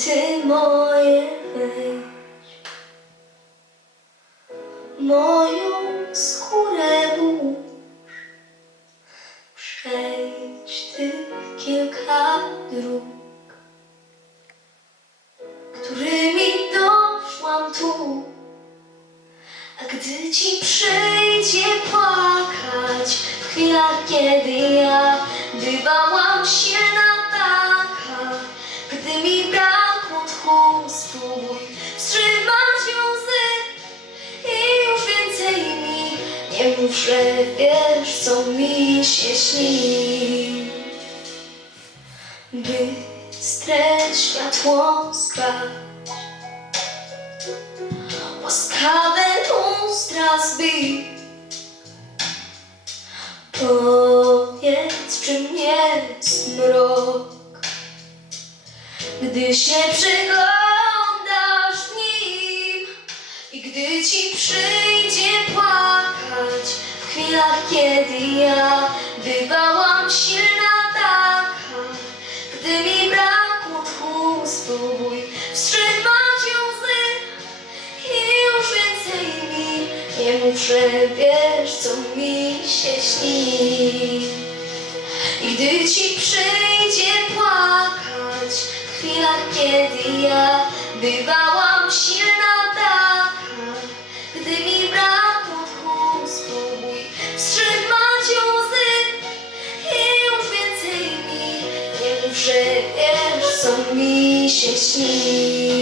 buty moje weź, moją skórę włóż, przejdź tych kilka dróg, którymi doszłam tu. A gdy ci przyjdzie płakać w chwilach, kiedy ja bywałam silna taka, nie mów, że wiesz, co mi się śni. Bystre światło zgaś łaskawe lustra zbij. Powiedz, czym jest mrok, gdy się przyglądasz nim i gdy ci w chwilach, kiedy ja bywałam silna taka, gdy mi brakło tchu, spróbuj wstrzymać łzy. I już więcej mi nie że wiesz, co mi się śni. I gdy ci przyjdzie płakać w chwilach, kiedy ja bywałam mi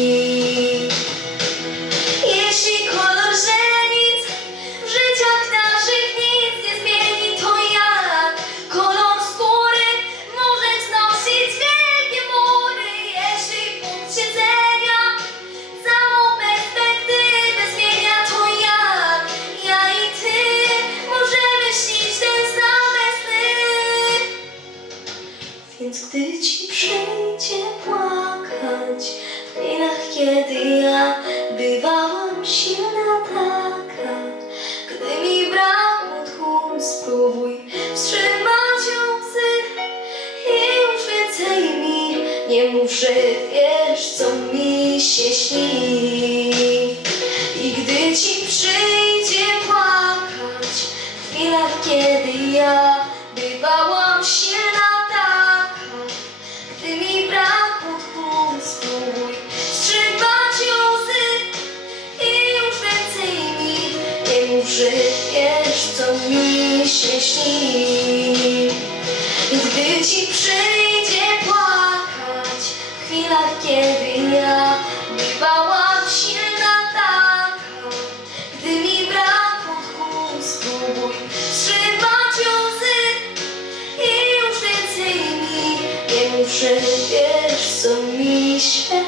ci przyjdzie płakać w chwilach, kiedy ja bywałam silna taka, gdy mi brakło tchu, spróbuj wstrzymać łzy i już więcej mi nie że wiesz, co mi się śni. Wiesz, co mi się śni. Gdy ci przyjdzie płakać w chwilach, kiedy ja bywałam silna taka, gdy mi brakło tchu, spróbuj wstrzymać łzy i już więcej mi nie mów, wiesz, co mi się.